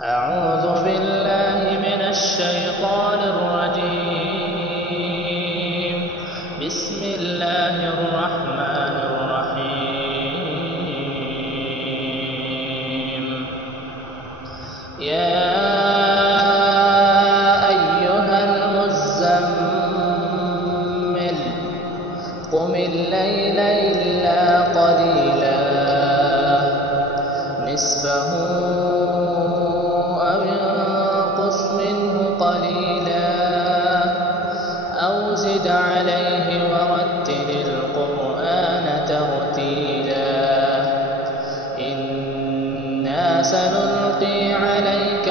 أعوذ بالله من الشيطان الرجيم. بسم الله الرحمن الرحيم. يا أيها المزمل قم الليل إلا قليلا نصفه أو انقص منه قليلا أو زد عليه ورتل القرآن ترتيلا إنا سنلقي عليك